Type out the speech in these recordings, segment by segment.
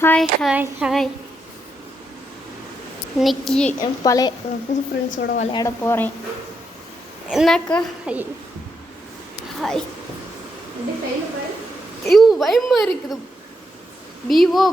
Hi hi hi. இன்னைக்கு பழைய புது ஃப்ரெண்ட்ஸோடு விளையாட போகிறேன். என்னக்கா? Hi hi. ஐயோ பயமாக இருக்குது. விவோ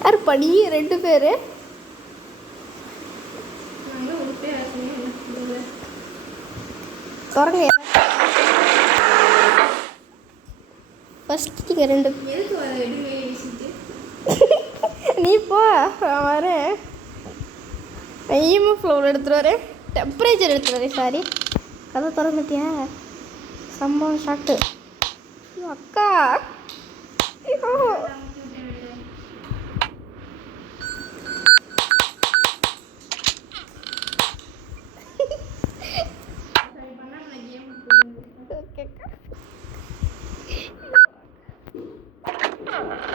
யார் பண்ணி 2 பேர் தொடங்க. ஃபஸ்ட் நீங்கள் 2 நீ போ, நான் வரேன். இஎம்எஃப் ஃப்ளோர் எடுத்துகிட்டு வரேன், டெம்பரேச்சர் எடுத்துகிட்டு வரேன். சாரி, கதை திறந்துட்டியா? சம்பவம் ஷாக்கு. அக்கா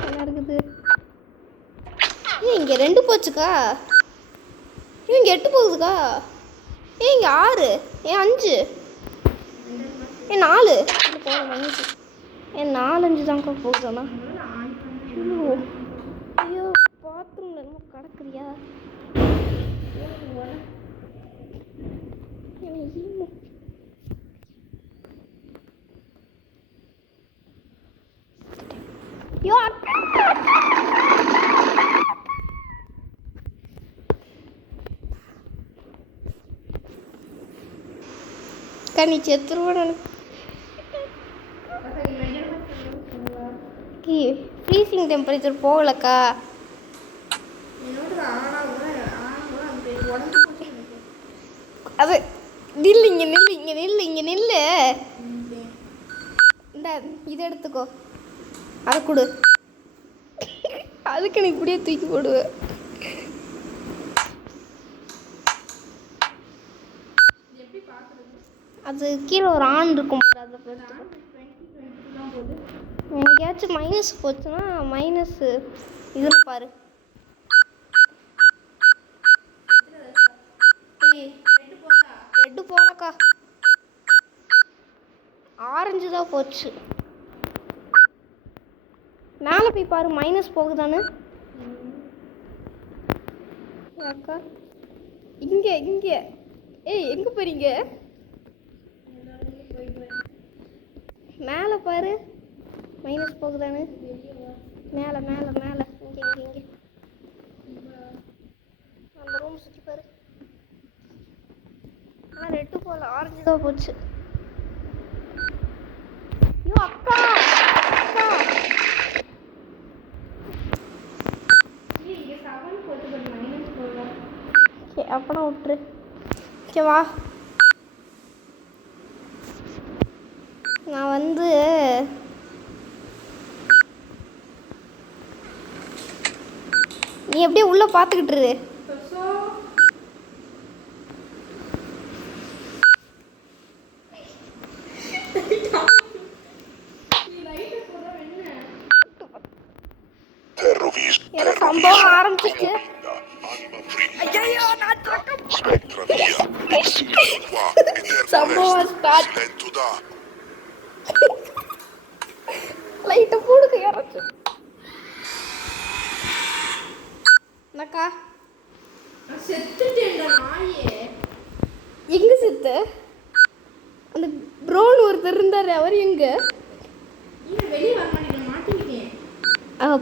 என்ன இருக்குது? இங்கே 2 போச்சுக்கா. இங்கே 8 போகுதுக்கா. இங்கே 6, 5, 4 4 5 தான்க்கா போகுதாண்ணா. ஐயோ பாத்ரூமில் என்னமோ கிடக்குறியா? ஐயோ அக்கா நீ செத்துருவோம். Freezing temperature போகலக்கா. அது நில்லு, இங்கே நில்லு, இங்கே நில்லு, இங்கே நில்லு. இந்த இதை எடுத்துக்கோ, அதை கொடு. அதுக்கு நீ இப்படியே தூக்கி போடுவ. அது கீழே ஒரு ஆன் இருக்கும், அதை எங்கேயாச்சும் மைனஸ் போச்சுன்னா மைனஸ் இதில் பாரு. ரெட்டு போலக்கா, ஆரஞ்சு தான் போச்சு. மேலே போய் பாரு, மைனஸ் போகுதானு. அக்கா இங்கே இங்கே எங்கே போறீங்க? மேலே பாரு, மைனஸ் போகுதானு. மேலே மேலே மேலே இங்கே இங்கே இங்கே அந்த ரூம் சுற்றி பாரு. ஆனால் ரெட்டு போகல, ஆரஞ்சு தான் போச்சு. ஐயோ அக்கா அக்கா, அப்பனா விட்டுரு. ஓகேவா, நான் வந்து நீ எப்படியே உள்ள பார்த்துக்கிட்டு இரு. சம்பவம் ஆரம்பிச்சிச்சு. சம்பவம் ஸ்டார்ட். லைட்டை போடுங்க யாராச்சும். என்னக்கா எங்க செத்து? அந்த ப்ரோன் ஒருத்தர் இருந்தாரு, அவர் எங்க?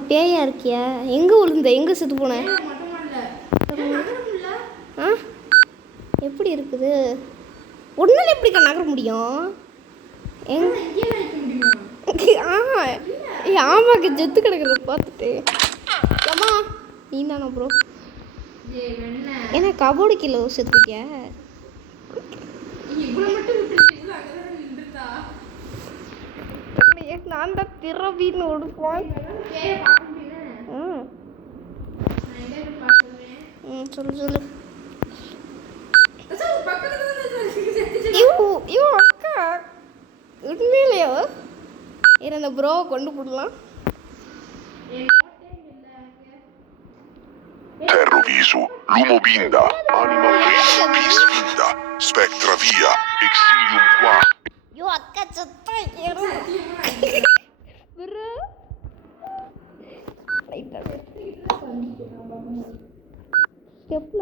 பேயா இருக்கியா? எங்க விழுந்த? எங்க செத்து போன? எப்படி இருக்குது? ஒன்னால எப்படிக்கா நகர முடியும்? ஆமாக்கா, செத்து கிடக்குறத பார்த்துட்டு. அம்மா நீ தானே ப்ரோ? ஏன்னா கபோர்டு கீழே செத்துக்கியா? நான் தான் திரவின்னு ஒடுப்போம். சொல்லு சொல்லு. ஐயோ அக்கா, உண்மையிலையோ? அந்த ப்ரோவை கொண்டு போடலாம். Terrovisu, Lumobinda, Anima Vis Vinda, Spectra Via, Exilium qua. Yo அக்கா செத்தா ப்ரோ.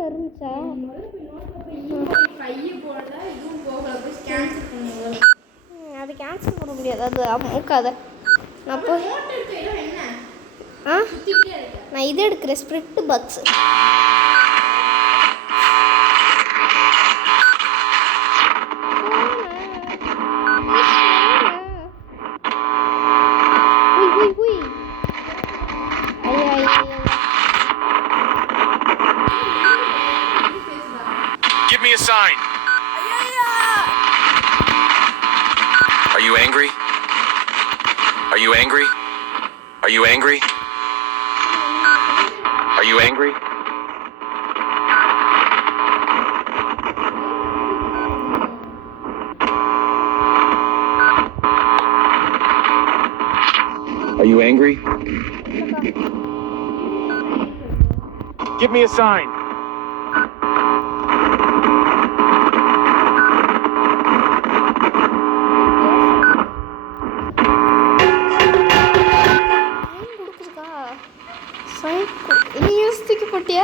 நோட்டில் இருந்துச்சா? அது கேன்சல் பண்ண முடியாது. அது மூக்காத. நான் போய் நான் இது எடுக்கிறேன், spirit bugs. Give me a sign. Are you angry? Are you angry? Are you angry? Are you angry? Are you angry? Give me a sign. போட்டியா?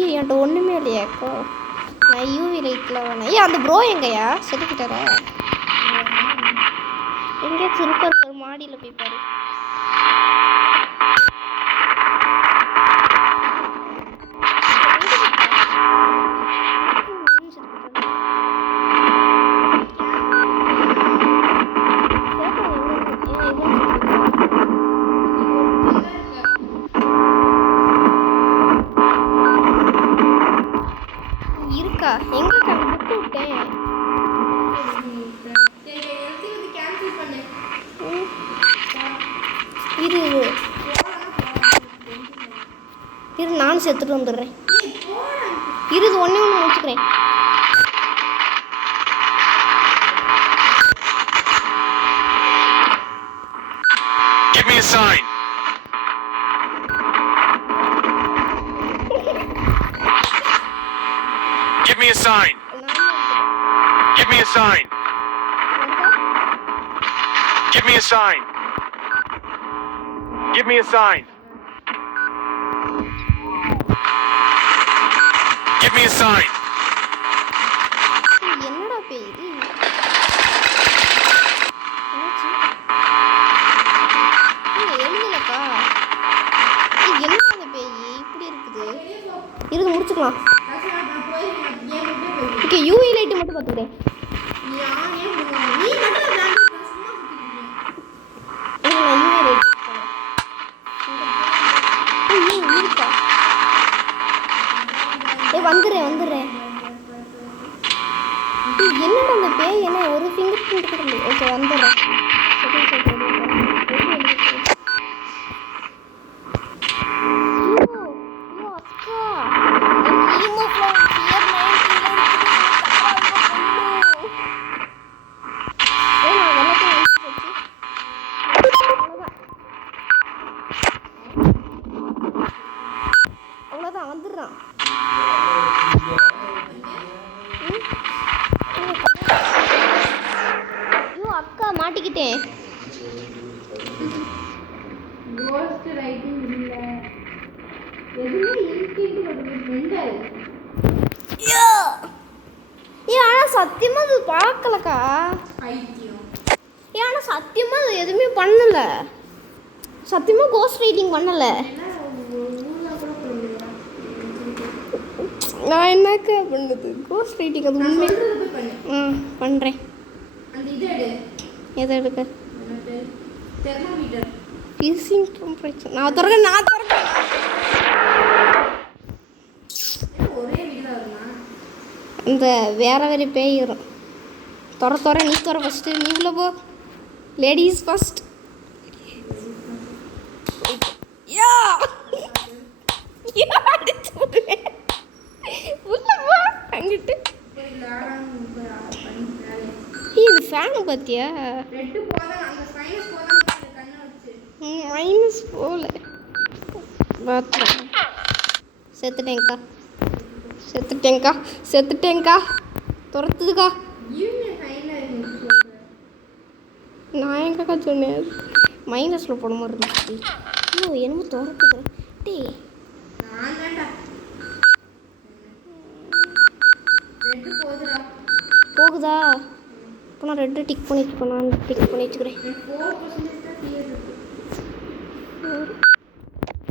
என்கிட்ட ஒன்றுமே இல்லையாக்கோ. நான் யூவி லைட்டில் வேணேன். அந்த ப்ரோ எங்கயா செதுக்கிட்டார? எங்கேயாச்சும் இருப்பார், மாடியில் போய் பாரு. இருக்கா? எங்க புக்கு விட்டேன். இரு நானும் செத்துட்டு வந்துடுறேன். இது ஒன்றே ஒன்று முடிச்சுக்கிறேன். Give me a sign. Give me a sign. Give me a sign. Give me a sign. Give me a sign. Give me a sign. என்னடா பேய் இது? எழுதலக்கா. என்னடா அந்த பேய் இப்படி இருக்குது? இருந்து முடிச்சுக்கலாம். ஓகே, யூவி லைட்டு மட்டும் பார்த்துக்கிறேன். வந்துடுறேன். என்னடா அந்த பேய் என்ன ஒரு ஃபிங்கர் பிரிண்ட் கூட இல்லை. ஓகே வந்துடுறேன். அவ்வளோதான் வந்துடுறான். ஐயோ அக்கா மாட்டிக்கிட்டேன். ஆனால் சத்தியமா அது பார்க்கலக்கா. ஆனால் சத்தியமா அது எதுவுமே பண்ணல. சத்தியமா கோஸ்ட் ரைட்டிங் பண்ணல. நான் என்னக்கா பண்ணுது கோஸ்ட் ரைட்டிங்? அது உண்மை. பண்ணுறேன். எதை எடுக்க? Freezing temperature. நான் திறக்க இந்த வேற பேய் வரும். துற நீ துற ஃபஸ்ட்டு. நீ உள்ள போ. Ladies first. அங்கிட்டு இது ஃபேனு பார்த்தியா? மைனஸ் போல பாத்ரூம். செத்துட்டேங்க்கா. துரத்துதுக்கா. நான் எங்கக்கா சொன்னேன்? மைனஸில் போட மாதிரி இருந்துச்சு. என்னமோ துரத்துது. டே ஆகுதா? இப்போ நான் ரெட்டு டிக் பண்ணி வச்சுக்கிறேன்.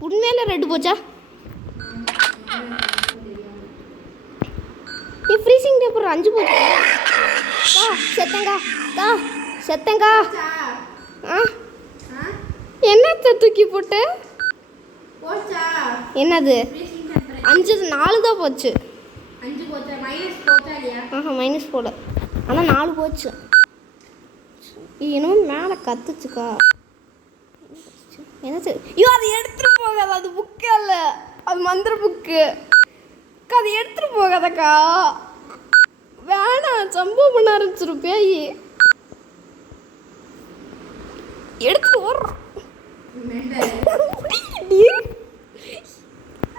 உண்மையில ரெட்டு போச்சா? நீ ஃப்ரீசிங் டேப்பர் 5 போச்சு. செத்தங்கா என்னத்த தூக்கி போட்டு என்னது 5 4 தான் போச்சு. மைனஸ் போல, ஆனால் 4 போச்சு. என்னமோ மேலே கத்துச்சுக்கா. என்ன ஐயோ, அதை எடுத்துகிட்டு போகாத. அது புக்கு இல்லை, அது மந்திர புக்கு. அதை எடுத்துகிட்டு போகாதக்கா. வேணாம், சம்பவம் பண்ண ஆரம்பிச்சிரும் பேய். எடுத்து ஓடுறான்.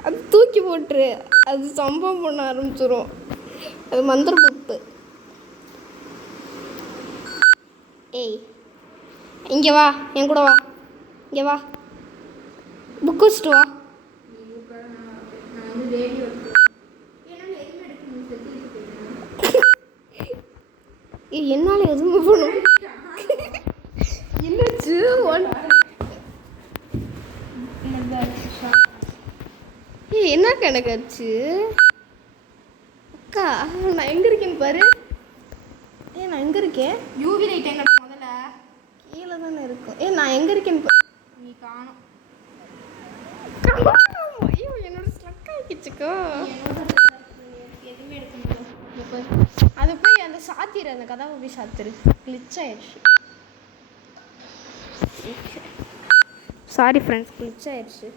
அது தூக்கி போட்டுரு. அது சம்பவம் பண்ண ஆரம்பிச்சிரும். அது மந்திர புக்கு. ஏய், இங்கே வா, என் கூட வா. இங்கே வா, புக் வச்சுட்டு வா. என்னால் எதுவுமே பண்ண என்னாச்சு? என்ன கணக்காச்சு அக்கா? நான் எங்கே இருக்கேன்னு பாரு. நான் எங்கே இருக்கேன்? யூவி லைட் எங்க முதல்ல கீழே தானே இருக்கும். நான் எங்கே இருக்கேன்னு பாரு. நீ காணும். ஐயோ, என்னோட ஸ்ட்ரக் ஆகிடுச்சுக்கா. எதுவுமே எடுக்க முடியல. அது போய் அந்த சாத்திரு, அந்த கதாவை போய் சாத்திரு. கிளிச் ஆயிடுச்சு. சாரி ஃப்ரெண்ட்ஸ், கிளிச் ஆயிடுச்சு.